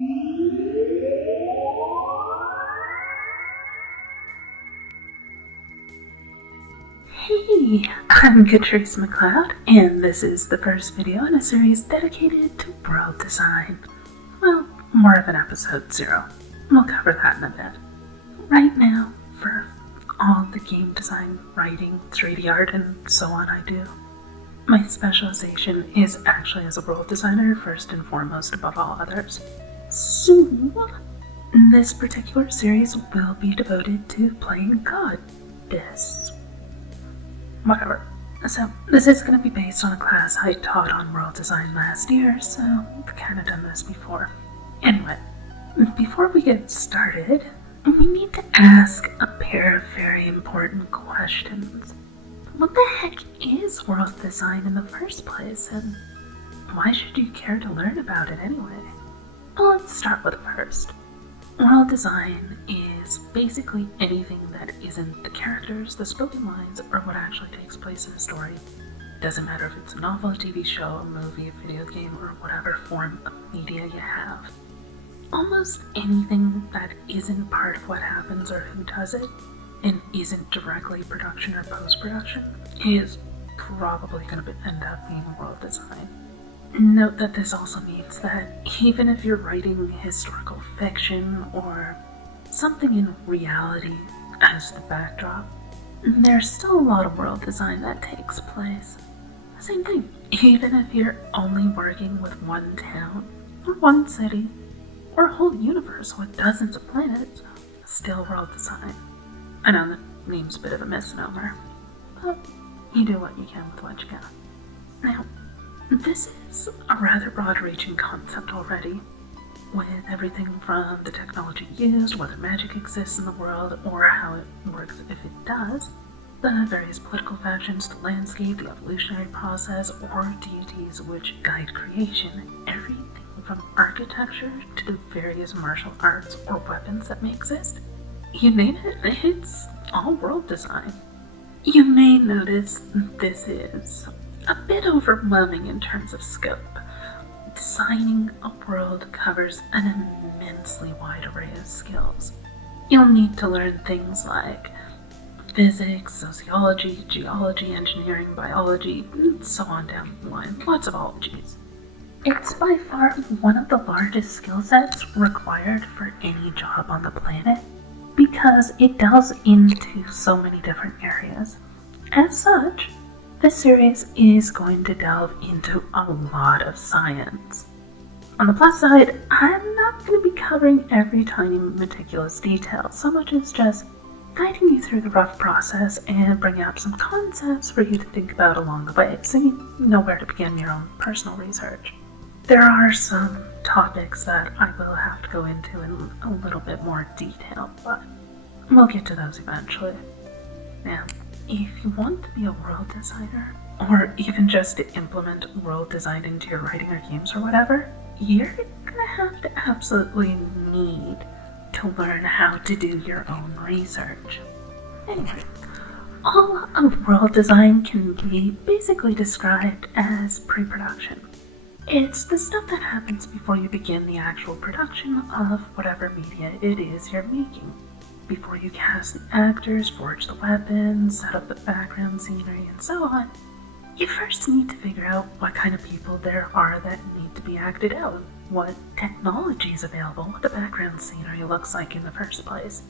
Hey, I'm Catrice McLeod, and this is the first video in a series dedicated to world design. Well, more of an episode 0. We'll cover that in a bit. Right now, for all the game design, writing, 3D art, and so on I do, my specialization is actually as a world designer, first and foremost above all others. So, this particular series will be devoted to playing Goddess. Whatever. So, this is going to be based on a class I taught on world design last year, so I've kind of done this before. Anyway, before we get started, we need to ask a pair of very important questions. What the heck is world design in the first place, and why should you care to learn about it anyway? Well, let's start with the first. World design is basically anything that isn't the characters, the spoken lines, or what actually takes place in a story. It doesn't matter if it's a novel, a TV show, a movie, a video game, or whatever form of media you have. Almost anything that isn't part of what happens or who does it, and isn't directly production or post-production, is probably going to end up being world design. Note that this also means that even if you're writing historical fiction or something in reality as the backdrop, there's still a lot of world design that takes place. Same thing, even if you're only working with one town, or one city, or a whole universe with dozens of planets, still world design. I know the name's a bit of a misnomer, but you do what you can with what you got. Now, this is a rather broad-reaching concept already, with everything from the technology used, whether magic exists in the world, or how it works if it does, the various political factions, the landscape, the evolutionary process, or deities which guide creation, everything from architecture to the various martial arts or weapons that may exist. You name it, it's all world design. You may notice this is a bit overwhelming in terms of scope. Designing a world covers an immensely wide array of skills. You'll need to learn things like physics, sociology, geology, engineering, biology, and so on down the line. Lots of ologies. It's by far one of the largest skill sets required for any job on the planet because it delves into so many different areas. As such, this series is going to delve into a lot of science. On the plus side, I'm not going to be covering every tiny meticulous detail, so much as just guiding you through the rough process and bringing up some concepts for you to think about along the way, so you know where to begin your own personal research. There are some topics that I will have to go into in a little bit more detail, but we'll get to those eventually. Now, if you want to be a world designer, or even just to implement world design into your writing or games or whatever, you're gonna have to absolutely need to learn how to do your own research. Anyway, all of world design can be basically described as pre-production. It's the stuff that happens before you begin the actual production of whatever media it is you're making. Before you cast the actors, forge the weapons, set up the background scenery, and so on, you first need to figure out what kind of people there are that need to be acted out, what technology is available, what the background scenery looks like in the first place.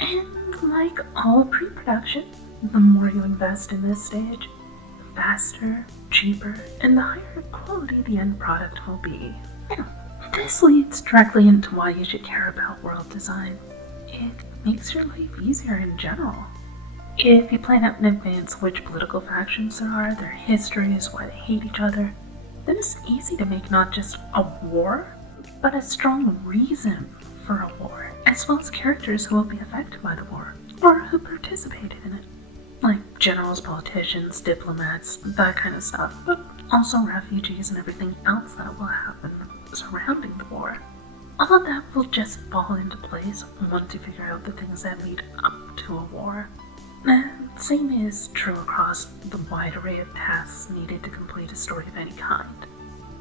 And like all pre-production, the more you invest in this stage, the faster, cheaper, and the higher quality the end product will be. Now, this leads directly into why you should care about world design. It makes your life easier in general. If you plan out in advance which political factions there are, their histories, why they hate each other, then it's easy to make not just a war, but a strong reason for a war, as well as characters who will be affected by the war, or who participated in it. Like generals, politicians, diplomats, that kind of stuff, but also refugees and everything else that will happen surrounding the war. All of that will just fall into place once you figure out the things that lead up to a war. The same is true across the wide array of tasks needed to complete a story of any kind.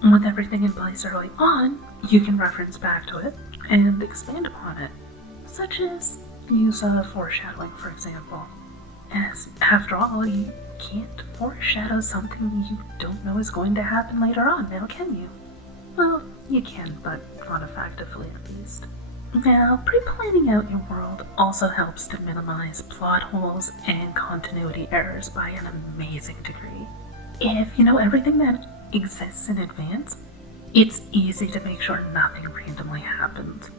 With everything in place early on, you can reference back to it and expand upon it, such as use of foreshadowing, for example. As, after all, you can't foreshadow something you don't know is going to happen later on, now can you? Well, you can, but not effectively at least. Now, pre-planning out your world also helps to minimize plot holes and continuity errors by an amazing degree. If you know everything that exists in advance, it's easy to make sure nothing randomly happens.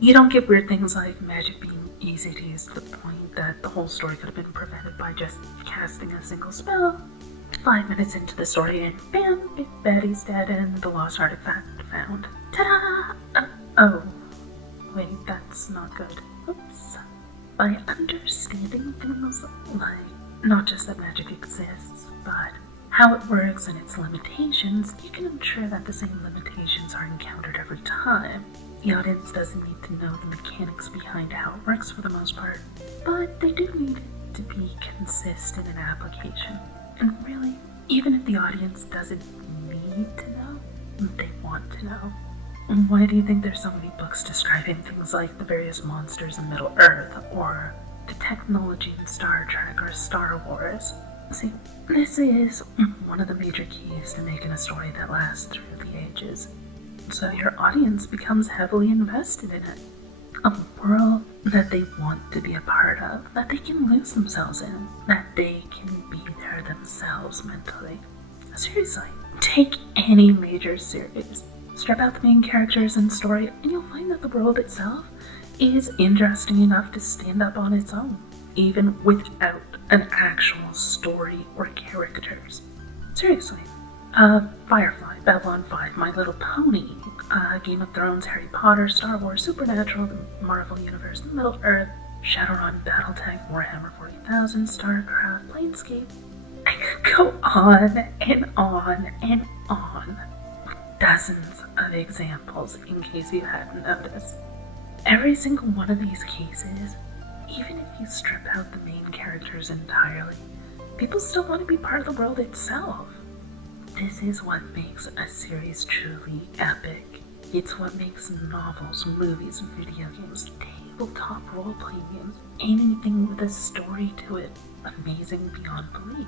You don't get weird things like magic being easy to use to the point that the whole story could have been prevented by just casting a single spell. 5 minutes into the story and bam, big baddie's dead and the lost artifact found. Ta-da! Oh, wait, that's not good. Oops. By understanding things like not just that magic exists, but how it works and its limitations, you can ensure that the same limitations are encountered every time. The audience doesn't need to know the mechanics behind how it works for the most part, but they do need it to be consistent in application. And really, even if the audience doesn't need to know, they want to know. Why do you think there's so many books describing things like the various monsters in Middle-earth, or the technology in Star Trek or Star Wars? See, this is one of the major keys to making a story that lasts through the ages. So your audience becomes heavily invested in it. A world that they want to be a part of, that they can lose themselves in, that they can be there themselves mentally. Seriously, take any major series, strip out the main characters and story, and you'll find that the world itself is interesting enough to stand up on its own, even without an actual story or characters. Seriously. Firefly, Babylon 5, My Little Pony, Game of Thrones, Harry Potter, Star Wars, Supernatural, the Marvel Universe, Middle-earth, Shadowrun, Battletech, Warhammer 40,000, StarCraft, Planescape. I could go on and on and on. Dozens of examples in case you hadn't noticed. Every single one of these cases, even if you strip out the main characters entirely, people still want to be part of the world itself. This is what makes a series truly epic. It's what makes novels, movies, video games, tabletop role-playing games, anything with a story to it, amazing beyond belief.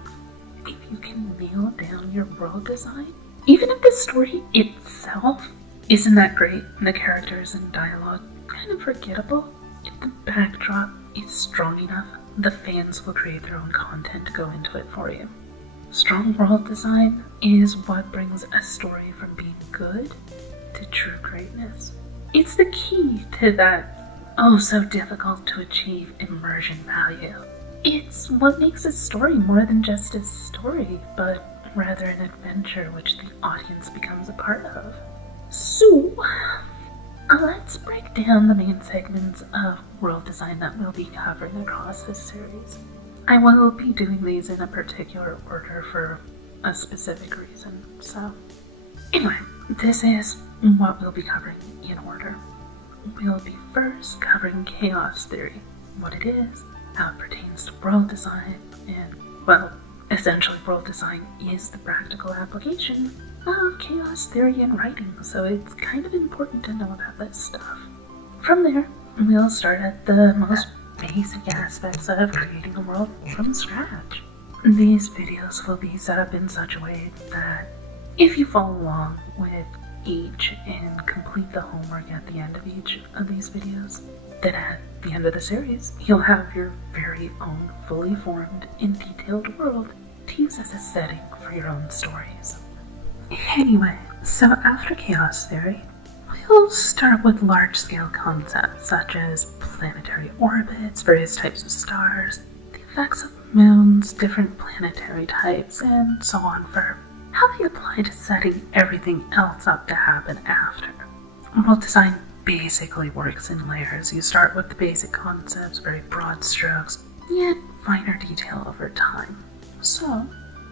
If you can nail down your world design, even if the story itself isn't that great and the characters and dialogue kind of forgettable, if the backdrop is strong enough, the fans will create their own content to go into it for you. Strong world design is what brings a story from being good to true greatness. It's the key to that so difficult to achieve immersion value. It's what makes a story more than just a story, but rather an adventure which the audience becomes a part of. So, let's break down the main segments of world design that we'll be covering across this series. I will be doing these in a particular order for a specific reason, so anyway, this is what we'll be covering in order. We'll be first covering chaos theory, what it is, how it pertains to world design, and, well, essentially world design is the practical application of chaos theory in writing, so it's kind of important to know about this stuff. From there, we'll start at the most basic aspects of creating a world from scratch. These videos will be set up in such a way that if you follow along with each and complete the homework at the end of each of these videos, then at the end of the series, you'll have your very own fully formed and detailed world to use as a setting for your own stories. Anyway, so after chaos theory, we'll start with large-scale concepts such as planetary orbits, various types of stars, the effects of moons, different planetary types, and so on for how they apply to setting everything else up to happen after. World design basically works in layers. You start with the basic concepts, very broad strokes, yet finer detail over time. So,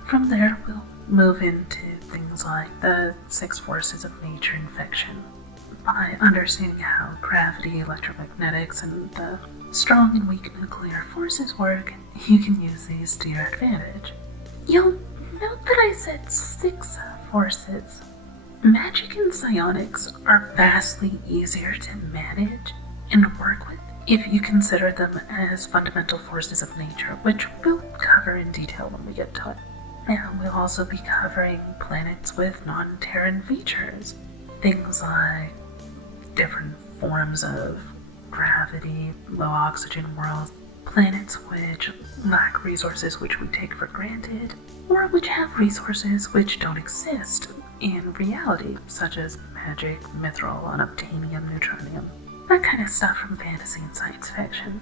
from there we'll move into things like the 6 forces of nature and fiction. By understanding how gravity, electromagnetics, and the strong and weak nuclear forces work, you can use these to your advantage. You'll note that I said 6 forces. Magic and psionics are vastly easier to manage and work with if you consider them as fundamental forces of nature, which we'll cover in detail when we get to it. And we'll also be covering planets with non-Terran features, things like different forms of gravity, low oxygen worlds, planets which lack resources which we take for granted, or which have resources which don't exist in reality, such as magic, mithril, unobtainium, neutronium, that kind of stuff from fantasy and science fiction.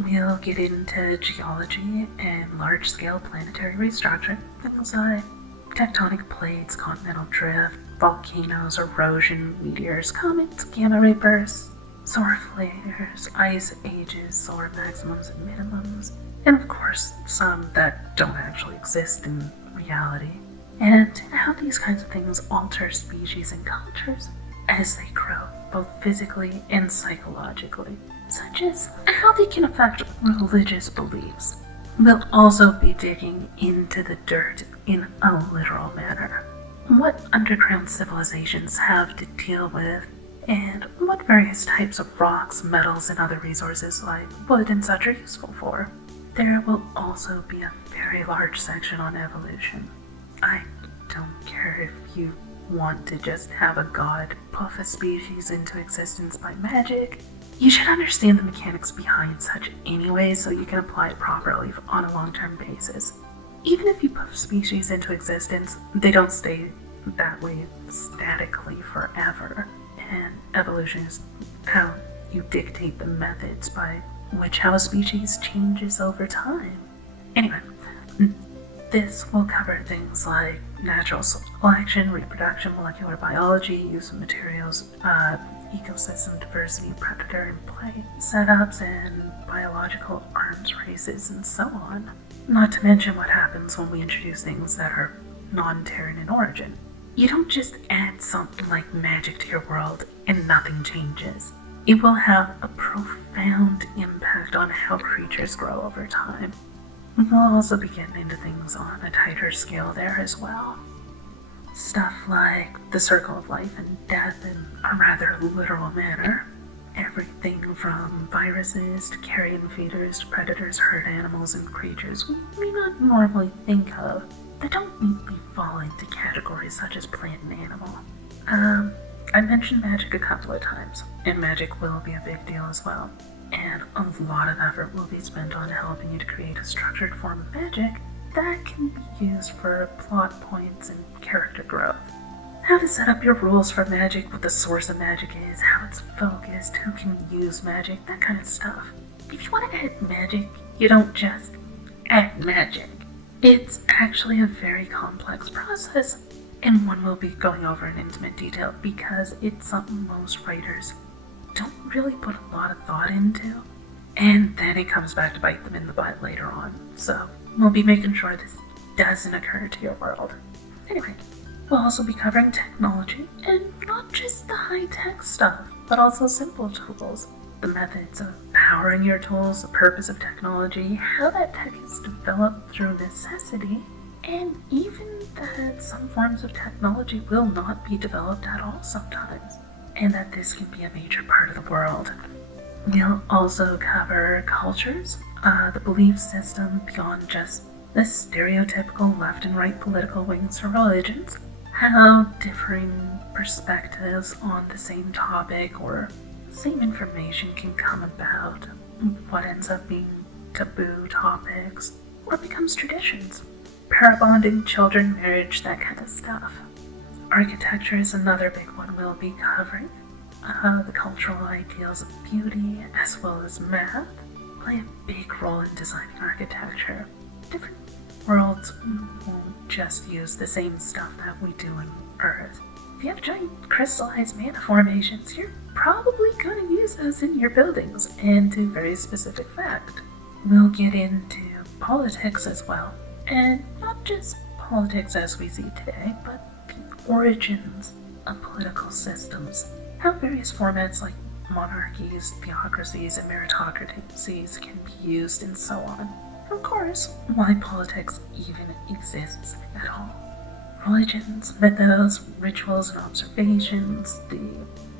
We'll get into geology and large-scale planetary restructuring, things like tectonic plates, continental drift, volcanoes, erosion, meteors, comets, gamma ray bursts, solar flares, ice ages, solar maximums and minimums, and of course some that don't actually exist in reality, and how these kinds of things alter species and cultures as they grow, both physically and psychologically, such as how they can affect religious beliefs. We'll also be digging into the dirt in a literal manner, what underground civilizations have to deal with, and what various types of rocks, metals, and other resources like wood and such are useful for. There will also be a very large section on evolution. I don't care if you want to just have a god puff a species into existence by magic. You should understand the mechanics behind such anyway, so you can apply it properly on a long-term basis. Even if you puff species into existence, they don't stay that way statically forever, and evolution is how you dictate the methods by which how a species changes over time. Anyway, this will cover things like natural selection, reproduction, molecular biology, use of materials, ecosystem diversity, predator and prey, setups, and biological arms races, and so on. Not to mention what happens when we introduce things that are non-Terran in origin. You don't just add something like magic to your world and nothing changes. It will have a profound impact on how creatures grow over time. We'll also be getting into things on a tighter scale there as well. Stuff like the circle of life and death in a rather literal manner. Everything from viruses to carrion feeders to predators, herd animals, and creatures we may not normally think of that don't neatly fall into categories such as plant and animal. I mentioned magic a couple of times, and magic will be a big deal as well. And a lot of effort will be spent on helping you to create a structured form of magic that can be used for plot points and character growth. How to set up your rules for magic, what the source of magic is, how it's focused, who can use magic, that kind of stuff. If you want to add magic, you don't just add magic. It's actually a very complex process, and one we'll be going over in intimate detail because it's something most writers don't really put a lot of thought into, and then it comes back to bite them in the butt later on, so we'll be making sure this doesn't occur to your world. Anyway, we'll also be covering technology, and not just the high-tech stuff, but also simple tools, the methods of powering your tools, the purpose of technology, how that tech is developed through necessity, and even that some forms of technology will not be developed at all sometimes, and that this can be a major part of the world. We'll also cover cultures, the belief system beyond just the stereotypical left and right political wings for religions, how differing perspectives on the same topic or same information can come about, what ends up being taboo topics, or becomes traditions, parabonding, children, marriage, that kind of stuff. Architecture is another big one we'll be covering. The cultural ideals of beauty, as well as math, play a big role in designing architecture. Different worlds won't just use the same stuff that we do on Earth. If you have giant crystallized mana formations, you're probably going to use those in your buildings, and to very specific effect. We'll get into politics as well, and not just politics as we see today, but the origins of political systems, how various formats like monarchies, theocracies, and meritocracies can be used, and so on. Of course, why politics even exists at all. religions, mythos, rituals, and observations, the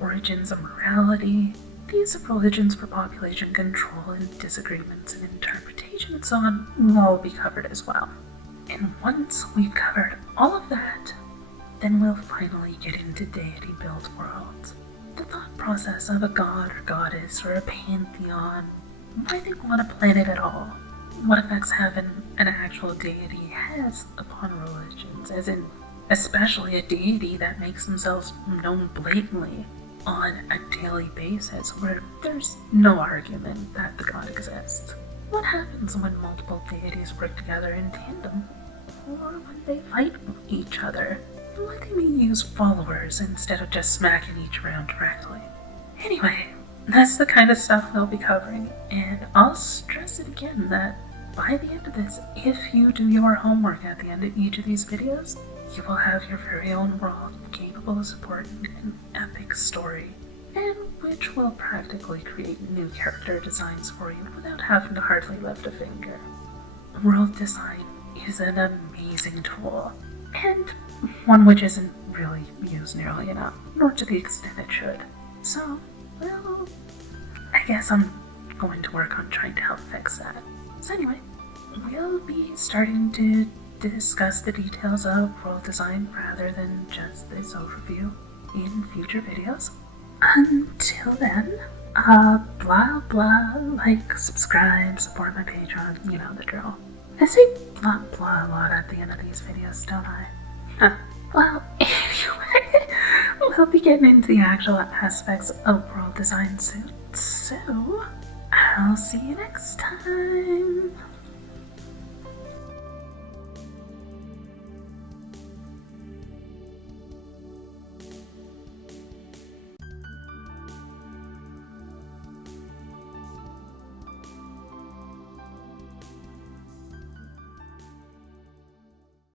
origins of morality, the use of religions for population control and disagreements and interpretation and so on will all be covered as well. And once we've covered all of that, then we'll finally get into deity-built worlds. The thought process of a god or goddess or a pantheon, why they go on a planet at all, what effects having an actual deity has upon religions, as in especially a deity that makes themselves known blatantly on a daily basis where there's no argument that the god exists. What happens when multiple deities work together in tandem, or when they fight each other? Why they may use followers instead of just smacking each around directly. Anyway, that's the kind of stuff they'll be covering, and I'll stress it again that by the end of this, if you do your homework at the end of each of these videos, you will have your very own world capable of supporting an epic story, and which will practically create new character designs for you without having to hardly lift a finger. World design is an amazing tool, and one which isn't really used nearly enough, nor to the extent it should. So, well, I guess I'm going to work on trying to help fix that. So anyway, we'll be starting to discuss the details of world design rather than just this overview in future videos. Until then, blah blah, like, subscribe, support my Patreon, you know the drill. I say blah blah a lot at the end of these videos, don't I? Well, anyway, we'll be getting into the actual aspects of world design soon, so I'll see you next time.